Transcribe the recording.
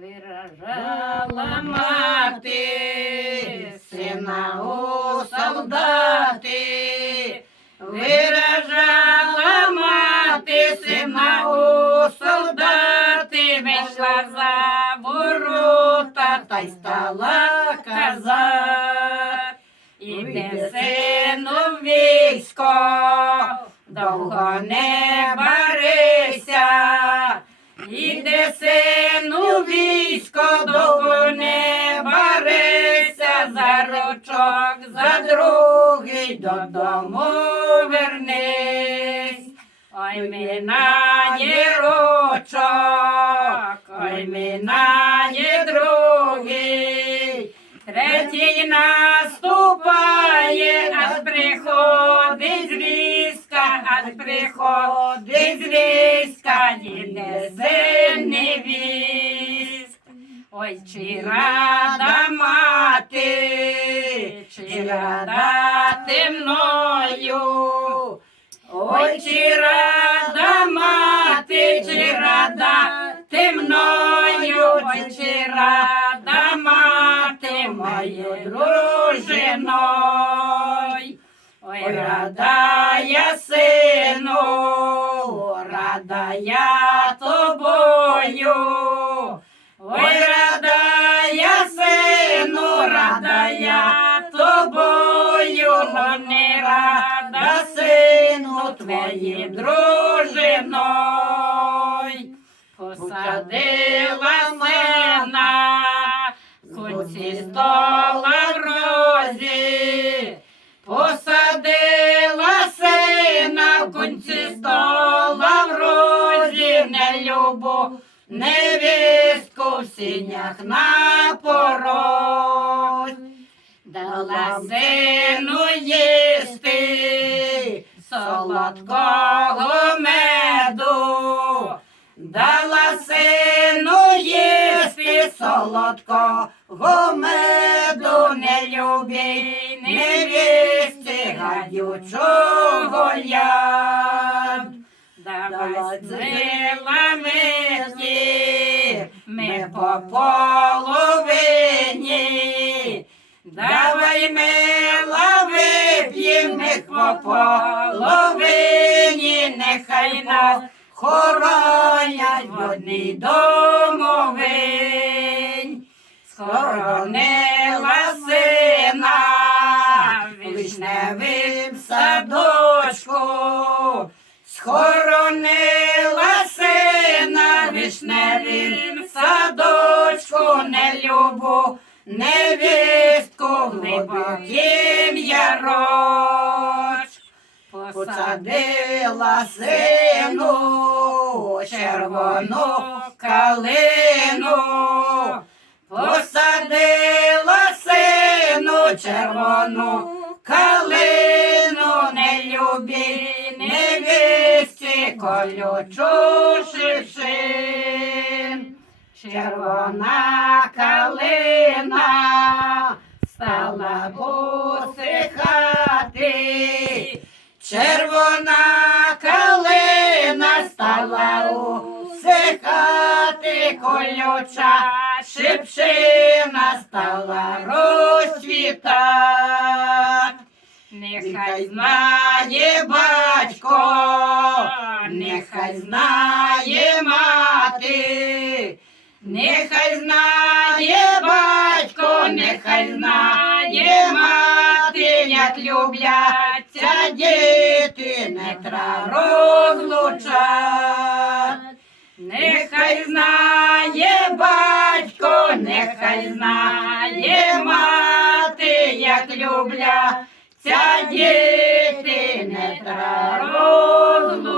Виражала мати сина у солдати, виражала мати сина у солдати, вийшла за ворота та й стала казати. Іде сину військо, довго не сину військо, довго не барися, за ручок, за другий додому вернись. Ой, минає рочок, ой, минає другий, третій наступає, аж приходить війська, аж приходить війська, їде син невіст. Ой, чи рада мати, чи рада ти мною, Ой, чи рада мати, чи рада ти мною, Ой, чи рада мати мою дружиною. Ой, рада я сину, рада я тобою. Ой, рада я сину, рада я тобою, не рада сину твоїм дружиною. Посадила сина, кінці стола розі, посадила сина в кінці стола в розі, не любу невістку в сінях на порозі. Дала сину їсти солодкого меду, дала сину їсти солодкого меду, не любій невісті гадючого я. Давай ми по половині. Давай мила вип'єм, ми по половині, нехай нас хоронять в одній домовині. Схоронила сина схоронила сина вишневим садочку, не любу невістку глибоким яроч. Посадила сину червону калину, посадила сину червону калину, колючу шишин. Червона калина стала усихати, червона калина стала усихати, колюча шипшина стала розцвітати. Нехай знає батько, нехай знає мати, нехай знає батько, нехай знає мати, як любляться діти, не тра розлучать. Нехай знає батько, нехай знає мати, як любляться діти, не тра розлучать.